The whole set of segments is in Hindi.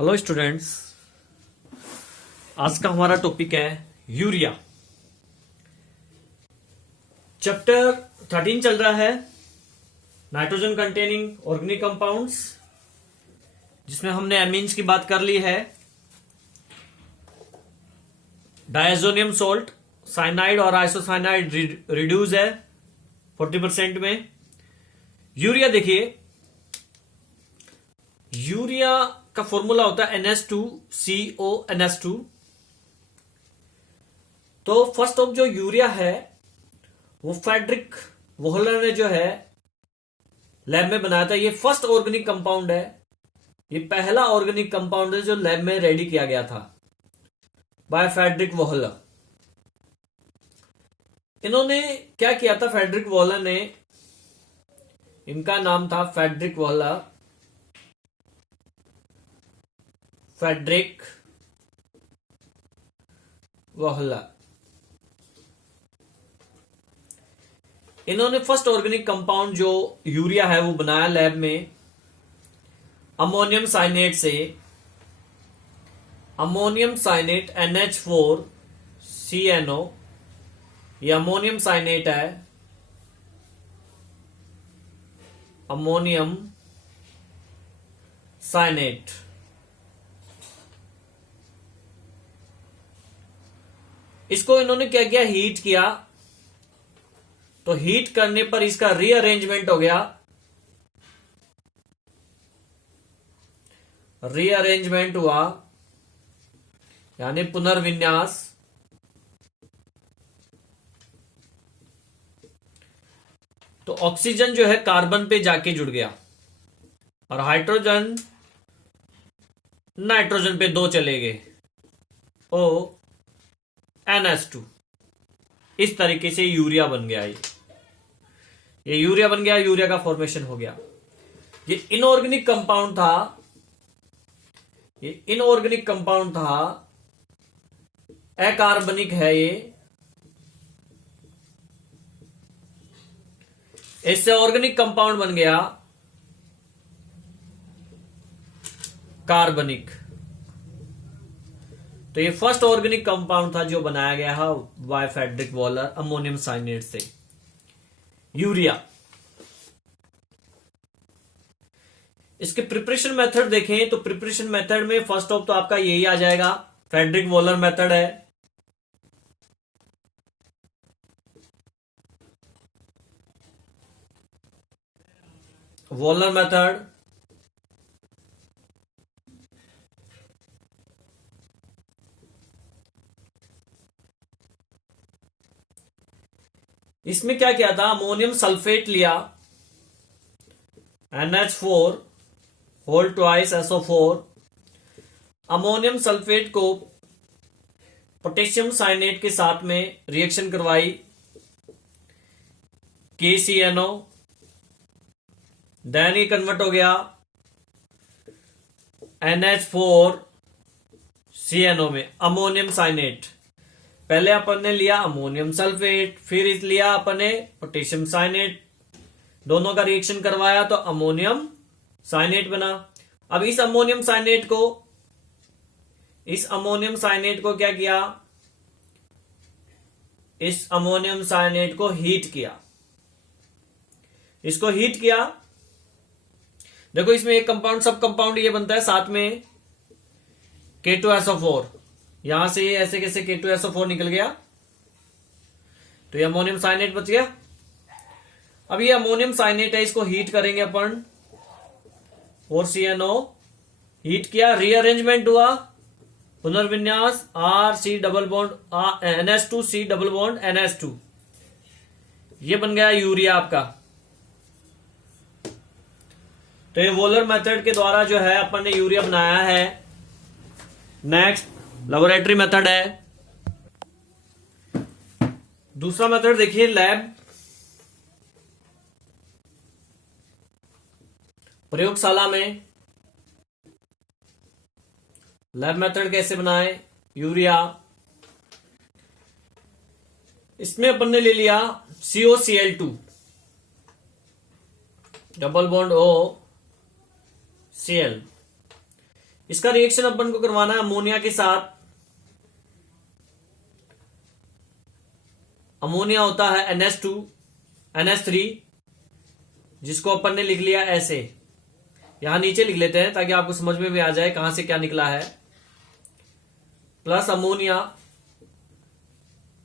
हेलो स्टूडेंट्स, आज का हमारा टॉपिक है यूरिया। चैप्टर 13 चल रहा है, नाइट्रोजन कंटेनिंग ऑर्गेनिक कंपाउंड्स, जिसमें हमने एमीन्स की बात कर ली है। डायजोनियम सोल्ट, साइनाइड और आइसोसाइनाइड रिड्यूस है 40% में। यूरिया देखिए, यूरिया का फॉर्मूला होता है NH2CO NH2। तो फर्स्ट ऑफ जो यूरिया है वो फ्रेडरिक वोहलर ने जो है लैब में बनाया था। ये फर्स्ट ऑर्गेनिक कंपाउंड है, ये पहला ऑर्गेनिक कंपाउंड है जो लैब में रेडी किया गया था बाय फ्रेडरिक वोहलर। इन्होंने क्या किया था, फ्रेडरिक वोहलर ने, इनका नाम था फ्रेडरिक वोहलर, फ्रेडरिक वोहलर। इन्होंने फर्स्ट ऑर्गेनिक कंपाउंड जो यूरिया है वो बनाया लैब में अमोनियम साइनेट से। अमोनियम साइनेट NH4CNO, ये अमोनियम साइनेट है, अमोनियम साइनेट। इसको इन्होंने क्या किया, हीट किया। तो हीट करने पर इसका रीअरेंजमेंट हो गया, रीअरेंजमेंट हुआ यानी पुनर्विन्यास। तो ऑक्सीजन जो है कार्बन पे जाके जुड़ गया और हाइड्रोजन नाइट्रोजन पे दो चले गए, NH2। इस तरीके से यूरिया बन गया। ये यूरिया बन गया, यूरिया का फॉर्मेशन हो गया। ये इनऑर्गेनिक कंपाउंड था, ये इनऑर्गेनिक कंपाउंड था, अकार्बनिक है ये। इससे ऑर्गेनिक कंपाउंड बन गया कार्बनिक। तो ये फर्स्ट ऑर्गेनिक कंपाउंड था जो बनाया गया है by Friedrich Wohler ammonium cyanate से, यूरिया। इसके प्रिपरेशन मेथड देखें तो प्रिपरेशन मेथड में फर्स्ट ऑफ तो आपका यही आ जाएगा, फ्रेडरिक वोहलर मेथड है। वोहलर मेथड, इसमें क्या किया था, अमोनियम सल्फेट लिया, NH4 whole twice SO4। Ammonium sulphate को पोटेशियम साइनेट के साथ में रिएक्शन करवाई, KCNO। देन ये कन्वर्ट हो गया NH4CNO में, अमोनियम साइनेट। पहले अपन ने लिया अमोनियम सल्फेट, फिर इस लिया अपन ने पोटेशियम साइनेट, दोनों का रिएक्शन करवाया तो अमोनियम साइनेट बना। अब इस अमोनियम साइनेट को क्या किया, इस अमोनियम साइनेट को हीट किया। इसको हीट किया, देखो इसमें एक कंपाउंड, सब कंपाउंड ये बनता है, साथ में K2SO4। यहां से ये ऐसे कैसे K2SO4 निकल गया, तो ये अमोनियम साइनेट बच गया। अब ये अमोनियम साइनेट है, इसको हीट करेंगे अपन, 4CNO हीट किया, रीअरेंजमेंट हुआ, पुनर्विन्यास, RC double bond NH2C double bond NH2, ये बन गया यूरिया आपका। तो ये वोहलर मेथड के द्वारा जो है अपन ने यूरिया बनाया है। नेक्स्ट लेबोरेटरी मेथड है। दूसरा मेथड देखिए, लैब, प्रयोगशाला में लैब मेथड कैसे बनाए यूरिया। इसमें अपन ने ले लिया COCl2 डबल बॉन्ड OCl, इसका रिएक्शन अपन को करवाना है अमोनिया के साथ। अमोनिया होता है NH2 NH3, जिसको अपन ने लिख लिया ऐसे। यहां नीचे लिख लेते हैं ताकि आपको समझ में भी आ जाए कहां से क्या निकला है। प्लस अमोनिया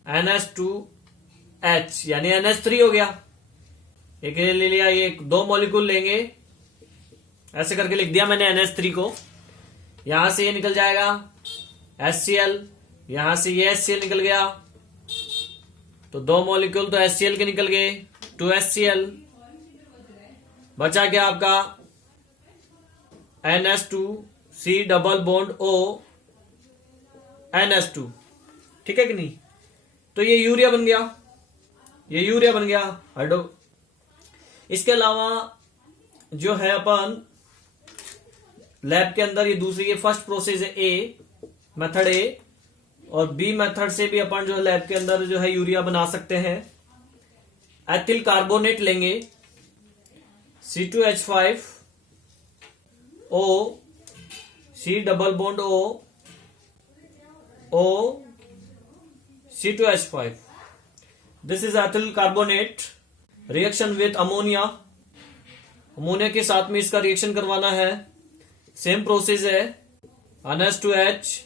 NH2H यानी NH3 हो गया। एक ले लिया, ये 2 मॉलिक्यूल लेंगे, ऐसे करके लिख दिया मैंने NH3 को। यहां से ये निकल जाएगा HCl, यहां से ये HCl निकल गया, तो 2 मॉलिक्यूल तो HCl के निकल गए, 2HCl। बचा क्या आपका NH2C double bond O NH2, ठीक है कि नहीं। तो ये यूरिया बन गया, ये यूरिया बन गया हाइड्रो। इसके अलावा जो है अपन लैब के अंदर, ये दूसरी, ये फर्स्ट प्रोसेस है ए मेथड ए, और बी मेथड से भी अपन जो है लैब के अंदर जो है यूरिया बना सकते हैं। एथिल कार्बोनेट लेंगे, C2H5O C double bond O C2H5, this is ethyl carbonate. Reaction with ammonia, ammonia के साथ में इसका रिएक्शन करवाना है। सेम प्रोसेस है, NH2H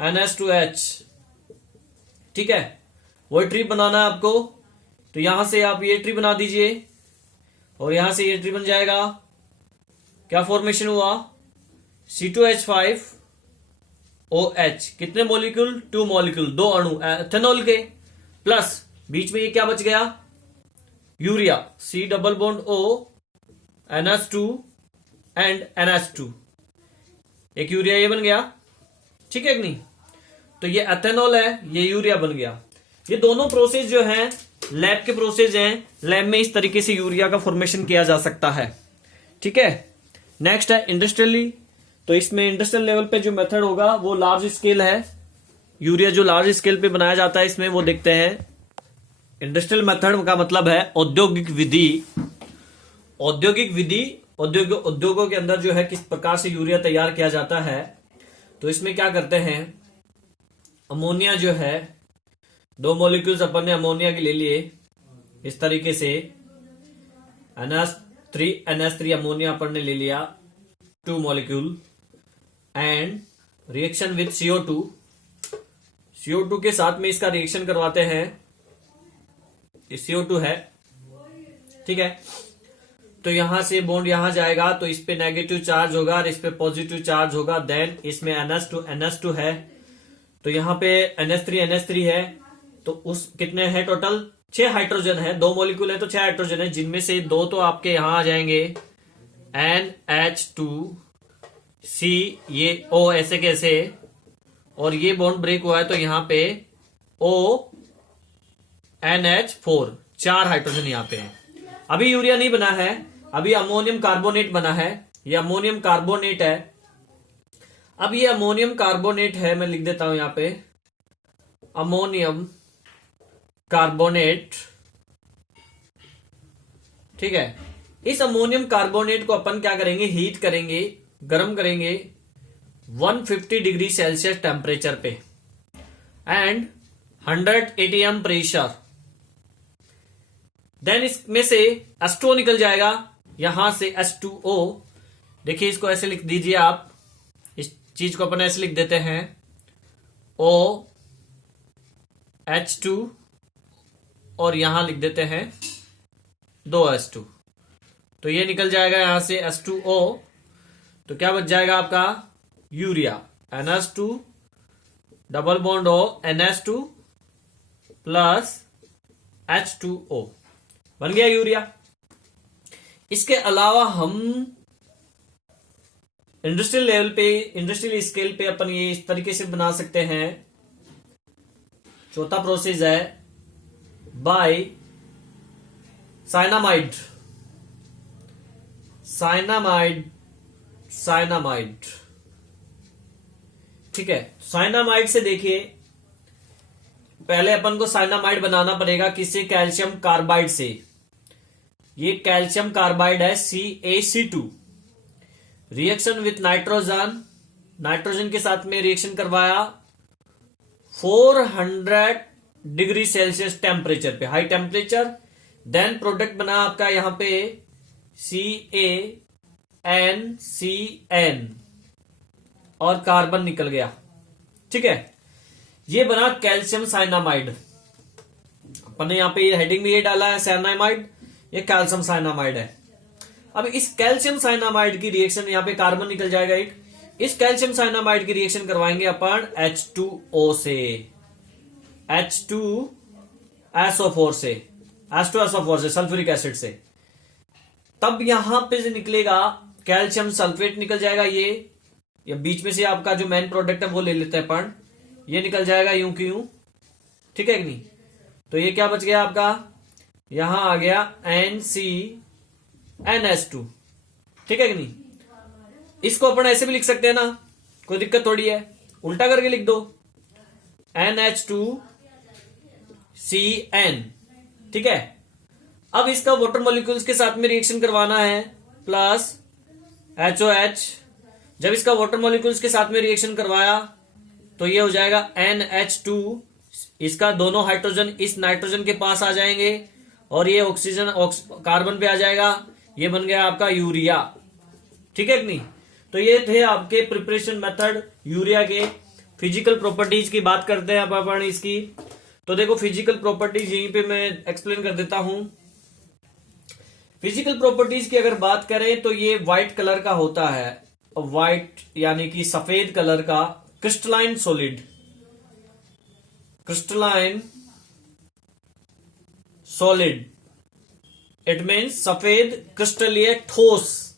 NH2H, ठीक है। वही ट्री बनाना है आपको, तो यहां से आप ये ट्री बना दीजिए और यहां से ये ट्री बन जाएगा। क्या फॉर्मेशन हुआ, C2H5OH, कितने मॉलिक्यूल, 2 मॉलिक्यूल, 2 अणु एथेनॉल के, प्लस बीच में ये क्या बच गया, urea, C double bond O NH2 and NH2, एक यूरिया ये बन गया, ठीक है कि नहीं। तो ये एथेनॉल है, ये यूरिया बन गया। ये दोनों प्रोसेस जो हैं लैब के प्रोसेस हैं, लैब में इस तरीके से यूरिया का फॉर्मेशन किया जा सकता है, ठीक है। नेक्स्ट है इंडस्ट्रियली, तो इसमें इंडस्ट्रियल लेवल पे जो मेथड होगा वो लार्ज स्केल है। यूरिया जो लार्ज स्केल पे बनाया जाता है इसमें, वो देखते हैं। इंडस्ट्रियल मेथड का मतलब है औद्योगिक विधि। औद्योगिक विधि, उद्योगों के अंदर जो है किस प्रकार से यूरिया तैयार किया जाता है। तो इसमें क्या करते हैं, अमोनिया जो है 2 मॉलिक्यूल्स अपन ने अमोनिया के ले लिए इस तरीके से, NH3 अमोनिया अपन ने ले लिया 2 molecule, and reaction with CO2 के साथ में इसका रिएक्शन करवाते हैं। ये CO2 है, ठीक है। तो यहां से बॉन्ड यहां जाएगा, तो इस पे नेगेटिव चार्ज होगा और इस पे पॉजिटिव चार्ज होगा। देन इसमें NH2 है, तो यहां पे NH3 है, तो उस कितने हैं टोटल, 6 हाइड्रोजन है। 2 मॉलिक्यूल है तो 6 हाइड्रोजन है, जिनमें से 2 तो आपके यहां आ जाएंगे NH2C, ये O ऐसे कैसे, और ये बॉन्ड ब्रेक हुआ है तो यहां पे ONH4, 4 हाइड्रोजन यहां पे है। अभी यूरिया नहीं बना है, अभी अमोनियम कार्बोनेट बना है। ये अमोनियम कार्बोनेट है। अब ये अमोनियम कार्बोनेट है, मैं लिख देता हूं यहां पे अमोनियम कार्बोनेट, ठीक है। इस अमोनियम कार्बोनेट को अपन क्या करेंगे, हीट करेंगे, गर्म करेंगे 150 डिग्री सेल्सियस टेम्परेचर पे एंड 100 atm प्रेशर। देन इसमें से H2O निकल जाएगा, यहां से H2O, देखिए इसको ऐसे लिख दीजिए आप, इस चीज को अपन ऐसे लिख देते हैं OH2 और यहां लिख देते हैं 2H2, तो ये निकल जाएगा यहां से H2O। तो क्या बच जाएगा आपका urea, NH2 double bond O NH2 plus H2O, बन गया यूरिया। इसके अलावा हम इंडस्ट्रियल लेवल पे, इंडस्ट्रियल स्केल पे अपन ये इस तरीके से बना सकते हैं। चौथा प्रोसेस है बाय साइनामाइड। ठीक है, साइनामाइड से देखिए, पहले अपन को साइनामाइड बनाना पड़ेगा किससे, कैल्शियम कार्बाइड से। ये कैल्शियम कार्बाइड है CaC2। Reaction with nitrogen, nitrogen के साथ में रिएक्शन करवाया 400 डिग्री सेल्सियस टेम्परेचर पे, हाई टेम्परेचर। देन प्रोडक्ट बना आपका यहां पे CaNCN और कार्बन निकल गया। ठीक है, ये बना कैल्शियम साइनामाइड। अपन ने यहां पे ये हेडिंग भी ये डाला है साइनामाइड, ये कैल्शियम साइनामाइड है। अब इस कैल्शियम साइनामाइड की रिएक्शन, यहां पे कार्बन निकल जाएगा एक, इस कैल्शियम साइनामाइड की रिएक्शन करवाएंगे अपन H2O से, H2SO4 से, H2SO4 से, सल्फ्यूरिक एसिड से। तब यहां पे से निकलेगा कैल्शियम सल्फेट निकल जाएगा ये, या बीच में से आपका जो मेन प्रोडक्ट है वो ले लेते हैं अपन, ये निकल जाएगा यूं की यूं। ठीक है कि नहीं? तो ये क्या बच गया आपका, यहां आ गया NCNH2। ठीक है कि नहीं? इसको अपन ऐसे भी लिख सकते हैं ना, कोई दिक्कत थोड़ी है, उल्टा करके लिख दो NH2CN। ठीक है, अब इसका वाटर मॉलिक्यूल्स के साथ में रिएक्शन करवाना है प्लस HOH। जब इसका वाटर मॉलिक्यूल्स के साथ में रिएक्शन करवाया तो ये हो जाएगा NH2, इसका दोनों हाइड्रोजन इस नाइट्रोजन के पास आ जाएंगे और ये ऑक्सीजन कार्बन पे आ जाएगा, ये बन गया आपका यूरिया। ठीक है कि नहीं? तो ये थे आपके प्रिपरेशन मेथड यूरिया के। फिजिकल प्रॉपर्टीज की बात करते हैं अब अपन इसकी। तो देखो फिजिकल प्रॉपर्टीज यहीं पे मैं एक्सप्लेन कर देता हूं। फिजिकल प्रॉपर्टीज की अगर बात करें तो ये व्हाइट कलर का होता है, व्हाइट यानी कि सफेद कलर का crystalline solid, crystalline solid, it means सफेद क्रिस्टलीय ठोस।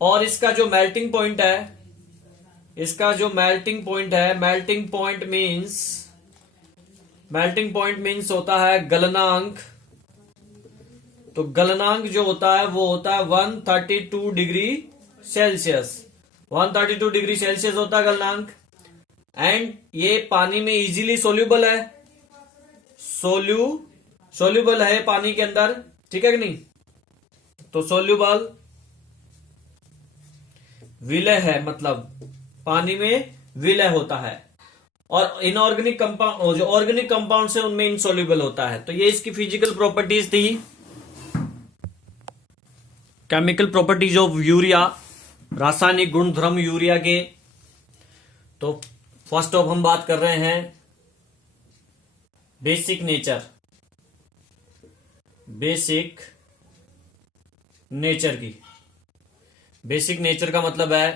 और इसका जो मेल्टिंग पॉइंट है, इसका जो मेल्टिंग पॉइंट है, मेल्टिंग पॉइंट मीन्स होता है गलनांक। तो गलनांक जो होता है वो होता है 132 डिग्री सेल्सियस, 132 डिग्री सेल्सियस होता है गलनांक। एंड ये पानी में इजीली सोल्यूबल है, सोल्यूबल है पानी के अंदर। ठीक है कि नहीं? तो सोल्यूबल विलय है, मतलब पानी में विलय होता है। और इनऑर्गेनिक कंपाउंड, जो ऑर्गेनिक कंपाउंड है उनमें इनसोल्यूबल होता है। तो ये इसकी फिजिकल प्रॉपर्टीज थी, केमिकल प्रॉपर्टीज ऑफ यूरिया, रासायनिक गुण धर्म यूरिया के। तो फर्स्ट ऑफ हम बात कर रहे हैं बेसिक नेचर, बेसिक नेचर की। बेसिक नेचर का मतलब है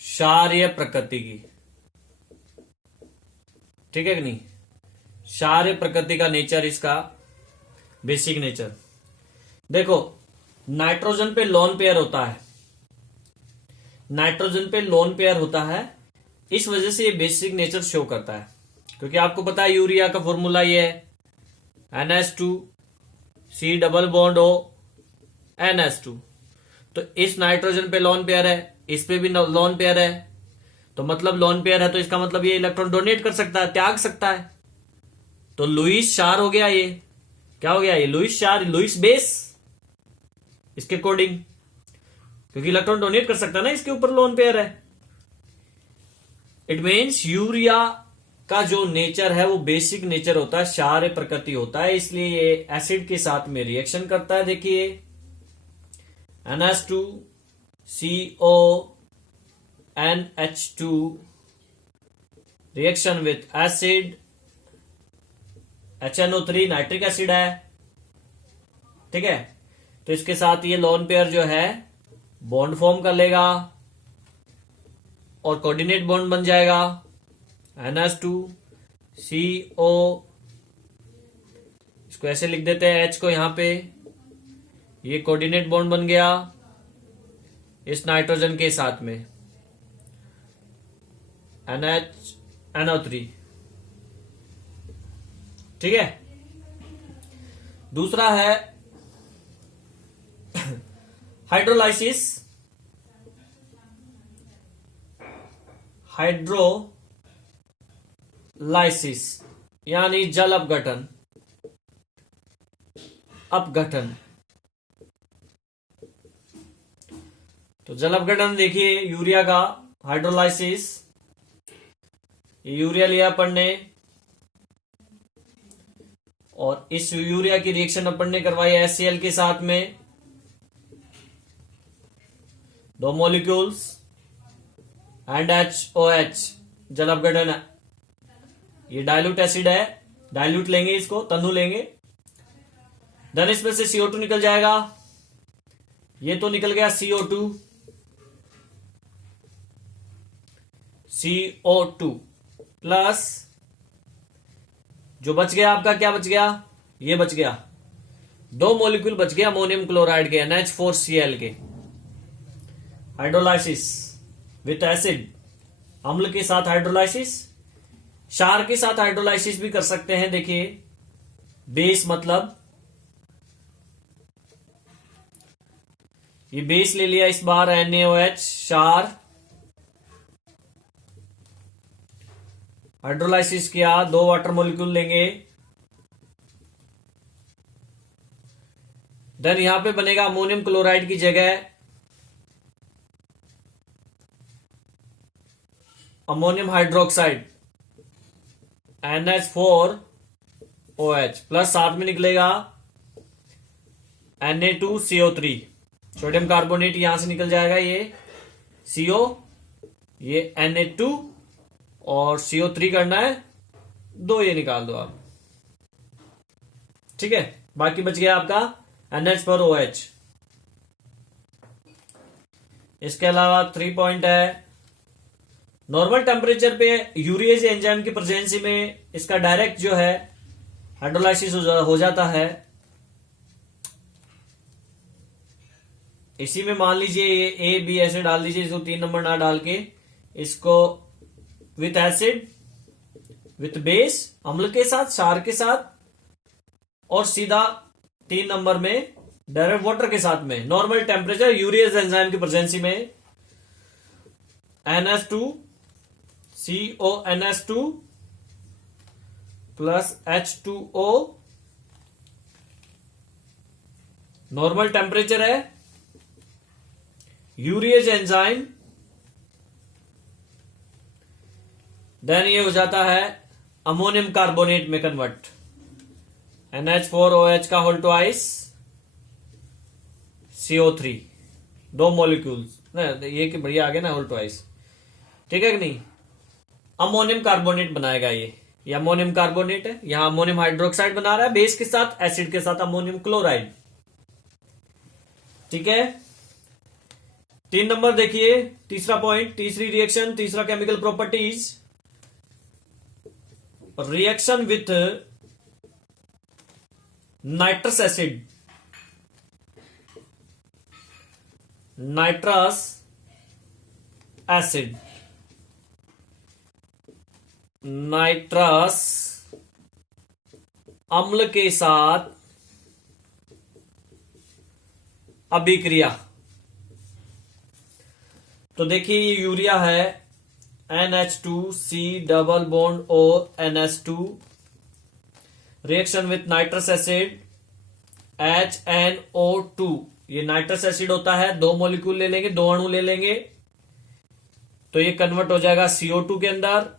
क्षारीय प्रकृति की। ठीक है कि नहीं? क्षारीय प्रकृति का नेचर इसका बेसिक नेचर। देखो नाइट्रोजन पे लोन पेयर होता है, नाइट्रोजन पे लोन पेयर होता है, इस वजह से ये बेसिक नेचर शो करता है। क्योंकि आपको पता है यूरिया का फॉर्मूला ये है NH2C double bond O NH2। तो इस नाइट्रोजन पे लोन पेयर है, इस पे भी लोन पेयर है, तो मतलब लोन पेयर है, तो इसका मतलब ये इलेक्ट्रॉन डोनेट कर सकता है, त्याग सकता है। तो लुईस क्षार हो गया, ये क्या हो गया, ये लुईस क्षार, लुईस बेस इसके अकॉर्डिंग, क्योंकि इलेक्ट्रॉन डोनेट कर सकता है ना, इसके ऊपर लोन पेयर है। इट मीन्स यूरिया का जो नेचर है वो बेसिक नेचर होता है, क्षारीय प्रकृति होता है, इसलिए ये एसिड के साथ में रिएक्शन करता है। देखिए NH2CO NH2 reaction with acid HNO3 nitric acid है। ठीक है, तो इसके साथ ये लोन पेयर जो है बॉन्ड फॉर्म कर लेगा और कोऑर्डिनेट बॉन्ड बन जाएगा NH2CO, इसको ऐसे लिख देते हैं H को, यहां पे ये कोऑर्डिनेट बॉन्ड बन गया इस नाइट्रोजन के साथ में NO3। ठीक है, दूसरा है हाइड्रोलाइसिस, हाइड्रोलाइसिस यानी जल अपघटन, अपघटन। तो जल अपघटन देखिए यूरिया का हाइड्रोलाइसिस, यूरिया लिया अपन ने और इस यूरिया की रिएक्शन अपन ने करवाई HCl के साथ में, दो मॉलिक्यूल्स एंड HOH जल अपघटन। ये डाइल्यूट एसिड है, डाइल्यूट लेंगे इसको, तनु लेंगे, देन इसमें से CO2 निकल जाएगा। ये तो निकल गया CO2 प्लस जो बच गया आपका, क्या बच गया, ये बच गया, दो मॉलिक्यूल बच गया अमोनियम क्लोराइड के, NH4Cl के। हाइड्रोलाइसिस विथ एसिड, अम्ल के साथ हाइड्रोलाइसिस, क्षार के साथ हाइड्रोलाइसिस भी कर सकते हैं। देखिए बेस मतलब ये बेस ले लिया इस बार NaOH, क्षार, हाइड्रोलाइसिस किया, दो वाटर मॉलिक्यूल लेंगे, देन यहां पे बनेगा अमोनियम क्लोराइड की जगह अमोनियम हाइड्रोक्साइड NH4OH प्लस साथ में निकलेगा Na2CO3, सोडियम कार्बोनेट यहां से निकल जाएगा, ये CO, ये Na2 और CO3 करना है, दो ये निकाल दो आप, ठीक है। बाकी बच गया आपका NH4OH। इसके अलावा 3 पॉइंट है, नॉर्मल टेम्परेचर पे यूरिएज एंजाइम की प्रेजेंसी में इसका डायरेक्ट जो है हाइड्रोलाइसिस हो जाता है। इसी में मान लीजिए ये A B ऐसे डाल दीजिए, इसको 3 नंबर ना डाल के इसको विथ एसिड, विथ बेस, अम्ल के साथ, क्षार के साथ, और सीधा 3 नंबर में डायरेक्ट वाटर के साथ में, नॉर्मल टेम्परेचर यूरिएज एंजाइम की प्रेजेंसी में NH2CONH2 plus H2O, normal temperature है, यूरिएज एंजाइम, देन ये हो जाता है अमोनियम कार्बोनेट में कन्वर्ट, NH4OH का होल ट्वाइस CO3, दो मॉलिक्यूल्स, ये कि बढ़िया आ गया ना, होल ट्वाइस, ठीक है कि नहीं। अमोनियम कार्बोनेट बनाएगा ये अमोनियम कार्बोनेट है, यहां अमोनियम हाइड्रोक्साइड बना रहा है बेस के साथ, एसिड के साथ अमोनियम क्लोराइड, ठीक है। 3 नंबर देखिए, तीसरा पॉइंट, तीसरी रिएक्शन, तीसरा chemical properties, reaction with nitrous acid, nitrous acid, nitrous अम्ल के साथ अभिक्रिया। तो देखिए ये यूरिया है, NH2C double bond O NH2, reaction with nitrous acid HNO2, ये नाइट्रस एसिड होता है, दो मॉलिक्यूल ले लेंगे, दो अणु ले लेंगे, तो ये कन्वर्ट हो जाएगा CO2 के अंदर,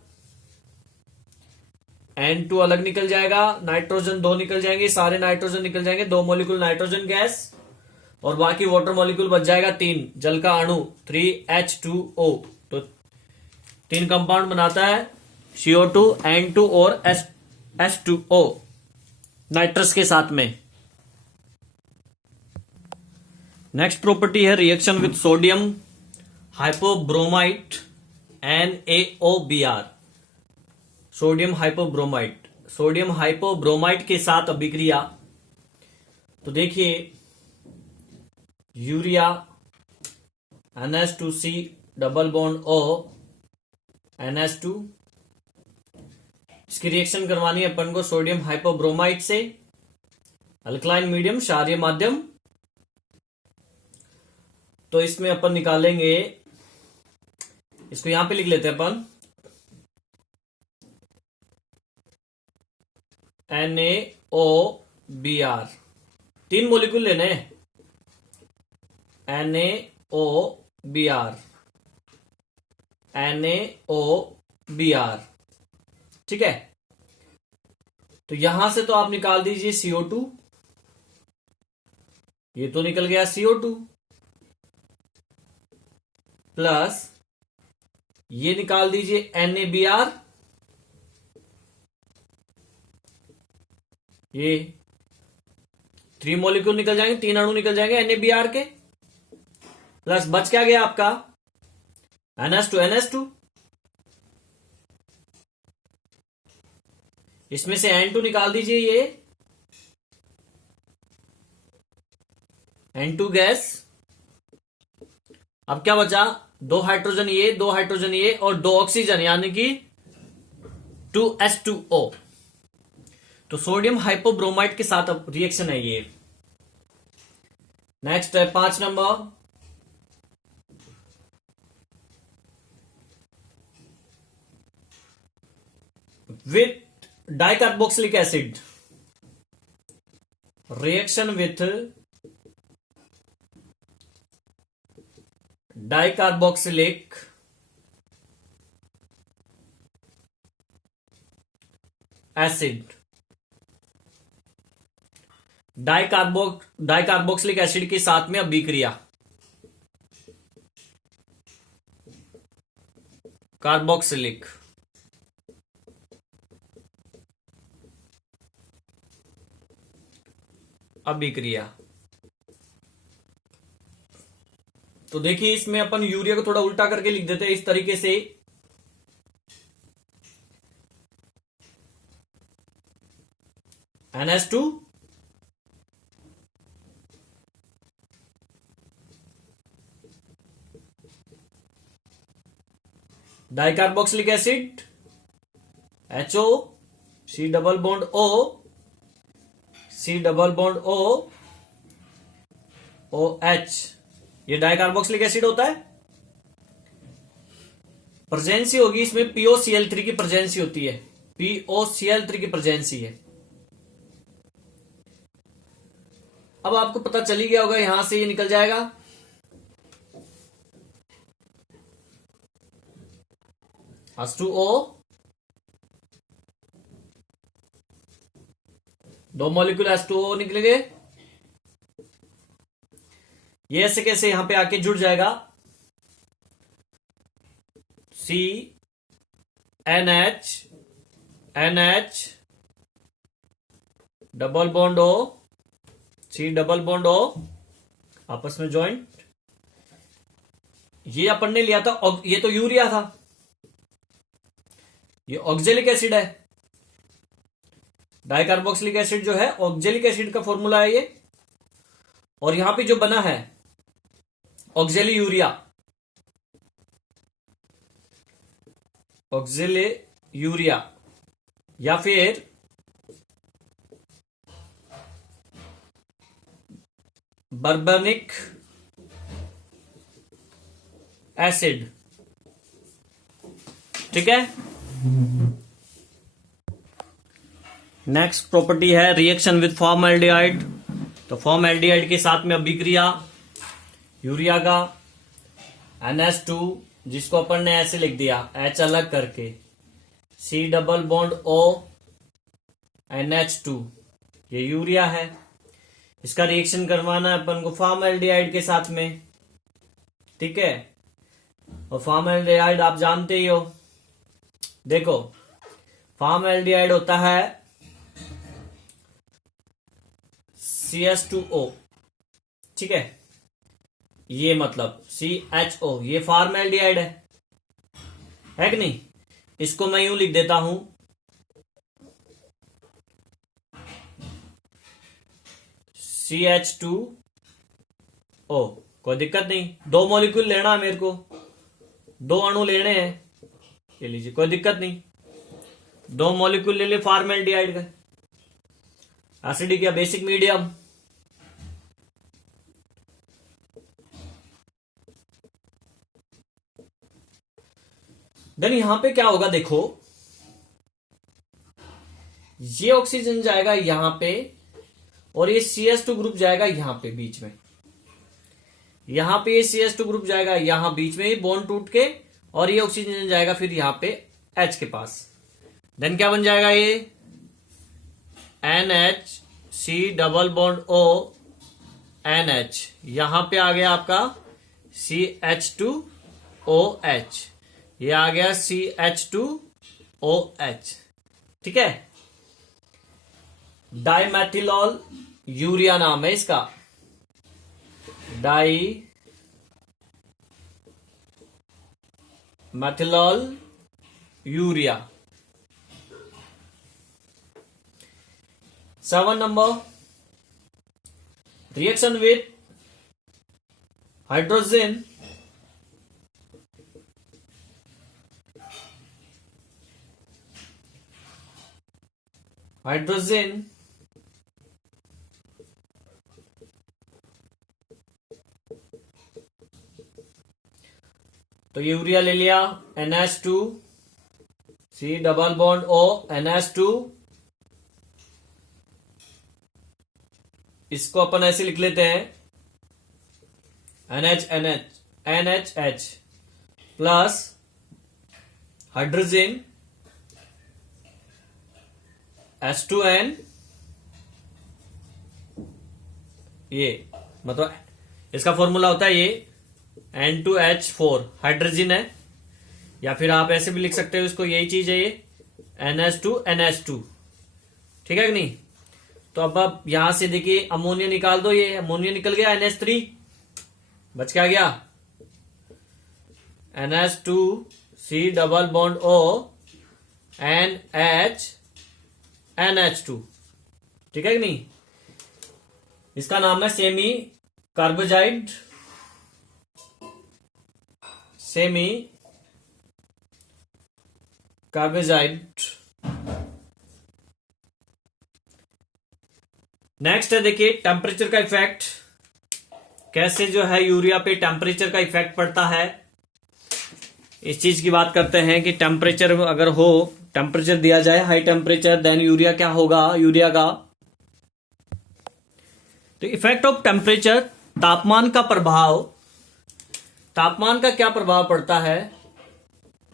N2 अलग निकल जाएगा, नाइट्रोजन दो निकल जाएंगे, सारे नाइट्रोजन निकल जाएंगे, दो मॉलिक्यूल नाइट्रोजन गैस, और बाकी वाटर मॉलिक्यूल बच जाएगा 3, जल का अणु 3H2O। तो 3 कंपाउंड बनाता है CO2, N2 और H2O नाइट्रस के साथ में। नेक्स्ट प्रॉपर्टी है reaction with sodium hypobromite NaOBr, sodium hypobromite, sodium hypobromite के साथ अभिक्रिया। तो देखिए urea NH2C double bond O NH2, इसकी रिएक्शन करवानी है अपन को सोडियम हाइपोब्रोमाइट से, अल्कलाइन मीडियम, क्षारीय माध्यम। तो इसमें अपन निकालेंगे, इसको यहां पे लिख लेते हैं अपन, NaOBr, 3 मॉलिक्यूल लेने हैं, NaOBr बी आर, NaOBr। ठीक है, तो यहां से तो आप निकाल दीजिए CO2, ये तो निकल गया CO2, प्लस ये निकाल दीजिए NaBr, ये 3 मॉलिक्यूल निकल जाएंगे, 3 अणु निकल जाएंगे NaBr के, प्लस बच क्या गया आपका NH2, इसमें से N2 निकाल दीजिए, ये N2 गैस। अब क्या बचा, 2 हाइड्रोजन ये, 2 हाइड्रोजन ये और 2 ऑक्सीजन, यानी कि 2H2O। तो सोडियम हाइपोब्रोमाइड के साथ अब रिएक्शन है ये। नेक्स्ट है 5 number, with dicarboxylic acid, reaction with dicarboxylic acid, dicarboxylic acid के साथ में अभिक्रिया, कार्बोक्सिलिक, अभिक्रिया। तो देखिए इसमें अपन यूरिया को थोड़ा उल्टा करके लिख देते हैं इस तरीके से, NH2 dicarboxylic acid HO, C double bond O, C double bond O, OH, ये डाइकार्बोक्सिलिक एसिड होता है। प्रेजेंसी होगी इसमें POCl3 की प्रेजेंसी होती है, POCl3 की प्रेजेंसी है। अब आपको पता चली गया होगा, यहां से ये निकल जाएगा H2O, 2 मॉलिक्यूल H2O निकलेंगे, ये ऐसे कैसे यहां पे आके जुड़ जाएगा, NH double bond O, C double bond O, आपस में ज्वाइंट। ये अपन ने लिया था, ये तो यूरिया था, ये ऑक्जेलिक एसिड है। डाइकार्बोक्सिलिक एसिड जो है ऑक्जेलिक एसिड का फॉर्मूला है ये, और यहां पे जो बना है ऑक्जेली यूरिया, ऑक्जेले यूरिया या फिर बर्बनिक एसिड। ठीक है, नेक्स्ट प्रॉपर्टी है रिएक्शन विथ फॉर्मल्डिहाइड। तो फॉर्मल्डिहाइड के साथ में अभिक्रिया यूरिया का NH2, जिसको अपन ने ऐसे लिख दिया H अलग करके, C double bond O, NH2, ये यूरिया है। इसका रिएक्शन करवाना है अपन को फॉर्मल्डिहाइड के साथ में। ठीक है, और फॉर्मल्डिहाइड आप जानते ही हो, देखो फॉर्मल्डिहाइड होता है CH2O। ठीक है, ये मतलब CHO, ये फॉर्मल्डिहाइड है कि नहीं। इसको मैं यूं लिख देता हूं CH2O, कोई दिक्कत नहीं। 2 मॉलिक्यूल लेना है मेरे को, 2 अणु लेने हैं, ये लीजिए, कोई दिक्कत नहीं। 2 मॉलिक्यूल ले लिए फॉर्मल्डिहाइड का, एसिडिक या बेसिक मीडियम। देन यहां पे क्या होगा, देखो ये ऑक्सीजन जाएगा यहां पे और ये CH2 ग्रुप जाएगा यहां पे बीच में। यहां पे ये CH2 ग्रुप जाएगा, यहां बीच में ही बॉन्ड टूट के, और ये ऑक्सीजन जाएगा फिर यहां पे H के पास। देन क्या बन जाएगा ये NHC double bond O NH, यहां पे आ गया आपका CH2OH, ये आ गया CH2OH। ठीक है, डाइमेथिलॉल यूरिया नाम है इसका, dimethylol urea. 7 number, reaction with hydrogen तो यूरिया ले लिया, NH2 C double bond O NH2, इसको अपन ऐसे लिख लेते हैं NHH प्लस हाइड्रोजन H2N, ये मतलब इसका फॉर्मूला होता है ये N2H4 हाइड्रोजन है, या फिर आप ऐसे भी लिख सकते हो इसको, यही चीज है ये NH2 ठीक है कि नहीं। तो अब आप यहां से देखिए अमोनिया निकाल दो, ये अमोनिया निकल गया, NH3 बच क्या गया NH2C double bond O NH2, ठीक है कि नहीं। इसका नाम है सेमी कार्बोजाइड, नेक्स्ट है देखिए टेम्परेचर का इफेक्ट, कैसे जो है यूरिया पे टेम्परेचर का इफेक्ट पड़ता है, इस चीज की बात करते हैं कि टेम्परेचर अगर हो, टेम्परेचर दिया जाए हाई टेम्परेचर, देन यूरिया क्या होगा यूरिया का। तो इफेक्ट ऑफ टेम्परेचर, तापमान का प्रभाव, तापमान का क्या प्रभाव पड़ता है,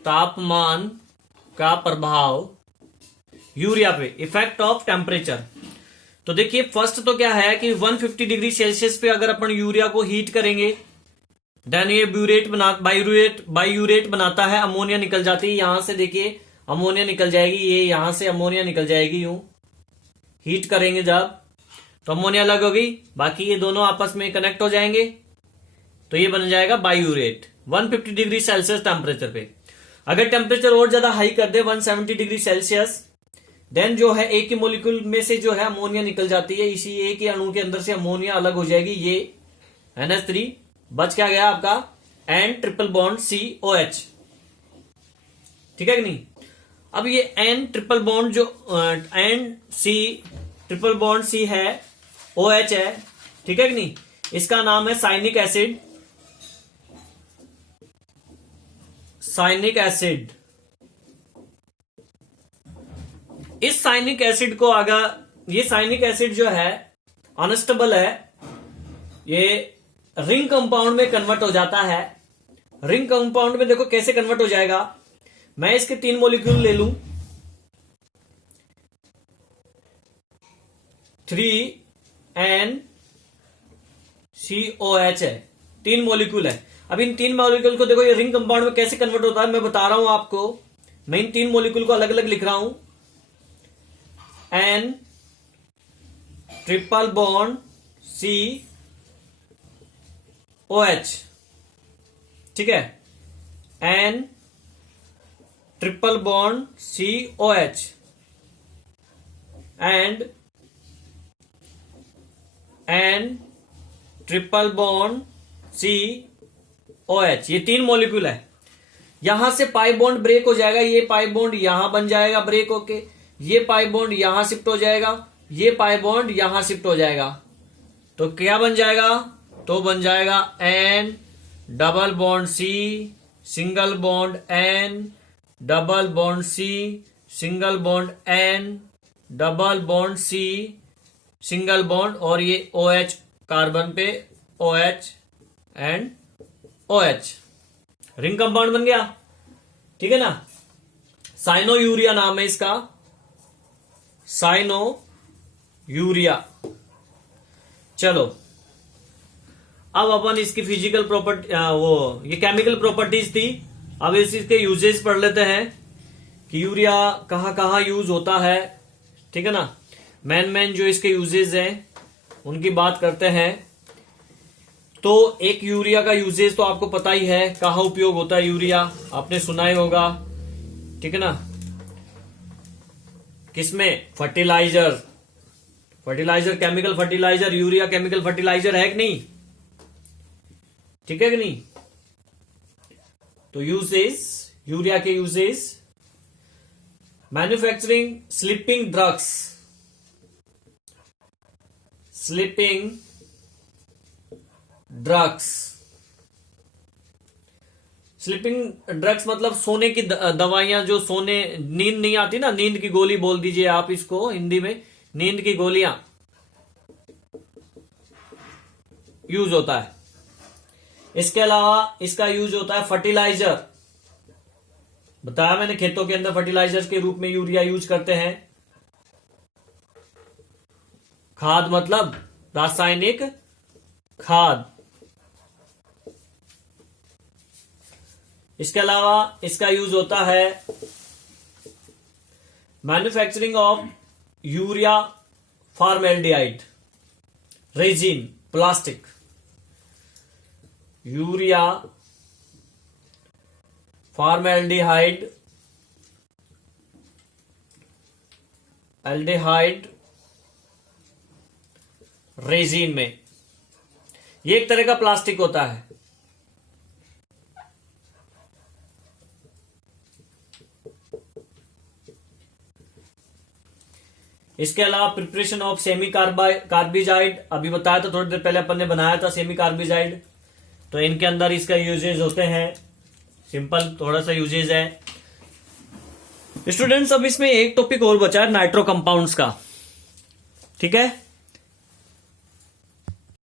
तापमान का प्रभाव यूरिया पे, इफेक्ट ऑफ टेम्परेचर। तो देखिए फर्स्ट तो क्या है कि 150 डिग्री सेल्सियस पे अगर अपन यूरिया को हीट करेंगे, देन ये बायूरेट बनाता है, अमोनिया निकल जाती है यहां से, देखिए अमोनिया निकल जाएगी, ये यहां से अमोनिया निकल जाएगी, यूं हीट करेंगे जब तो अमोनिया अलग होगी, बाकी ये दोनों आपस में कनेक्ट हो जाएंगे, तो ये बन जाएगा बायूरेट 150 डिग्री सेल्सियस टेम्परेचर पे। अगर टेम्परेचर और ज्यादा हाई कर दे 170 डिग्री सेल्सियस, देन जो है एक ही मोलिक्यूल में से जो है अमोनिया निकल जाती है, इसी एक ही अणु के अंदर से अमोनिया अलग हो जाएगी, ये NH3 बच क्या गया आपका N ट्रिपल बॉन्ड COH, ठीक है कि नहीं। अब ये N ट्रिपल बॉन्ड जो NC ट्रिपल बॉन्ड C है, OH है, ठीक है कि नहीं, इसका नाम है साइनिक एसिड, इस साइनिक एसिड को ये साइनिक एसिड जो है अनस्टेबल है, ये रिंग कंपाउंड में कन्वर्ट हो जाता है। रिंग कंपाउंड में देखो कैसे कन्वर्ट हो जाएगा, मैं इसके 3 मॉलिक्यूल ले लूं, 3NCOH है, 3 मॉलिक्यूल है। अब इन 3 मॉलिक्यूल को देखो ये रिंग कंपाउंड में कैसे कन्वर्ट होता है, मैं बता रहा हूं आपको, मैं इन 3 मॉलिक्यूल को अलग अलग लिख रहा हूं, N ट्रिपल बॉन्ड COH, ठीक है, N triple bond COH and N triple bond COH, ये 3 मॉलिक्यूल है। यहां से पाई बॉन्ड ब्रेक हो जाएगा, ये पाई बॉन्ड यहां बन जाएगा ब्रेक होके, ये पाई बॉन्ड यहां शिफ्ट हो जाएगा, ये पाई बॉन्ड यहां शिफ्ट हो जाएगा, तो क्या बन जाएगा, तो बन जाएगा N double bond C single bond N double bond C single bond N double bond C single bond, और ये OH कार्बन पे OH and OH, ring compound बन गया, ठीक है ना। साइनो यूरिया नाम है इसका, साइनो यूरिया। चलो अब अपन इसकी फिजिकल प्रॉपर्टी ये केमिकल प्रॉपर्टीज थी, अब इसके यूजेस पढ़ लेते हैं कि यूरिया कहां कहां यूज होता है, ठीक है ना। मेन जो इसके यूजेस हैं उनकी बात करते हैं। तो एक यूरिया का यूजेस तो आपको पता ही है, कहां उपयोग होता है यूरिया, आपने सुना ही होगा, ठीक है ना। किसमें? Fertilizer, chemical fertilizer, urea chemical fertilizer है कि नहीं, ठीक है कि नहीं। तो यूजेस, यूरिया के uses, manufacturing sleeping drugs, sleeping drugs मतलब सोने की दवाइयां, जो सोने, नींद नहीं आती ना, नींद की गोली बोल दीजिए आप इसको हिंदी में, नींद की गोलियां यूज होता है। इसके अलावा इसका यूज होता है फर्टिलाइजर, बताया मैंने, खेतों के अंदर फर्टिलाइजर के रूप में यूरिया यूज करते हैं। खाद मतलब रासायनिक खाद। इसके अलावा इसका यूज होता है manufacturing of urea formaldehyde resin, plastic, urea formaldehyde resin में, ये एक तरह का प्लास्टिक होता है। इसके अलावा प्रिपरेशन ऑफ सेमी कार्बिजाइड, अभी बताया था थोड़ी देर पहले अपन ने बनाया था सेमी कार्बिजाइड, तो इनके अंदर इसका यूजेज होते हैं। सिंपल थोड़ा सा यूजेज है। स्टूडेंट्स अब इसमें एक टॉपिक और बचा है नाइट्रो कंपाउंड्स का, ठीक है।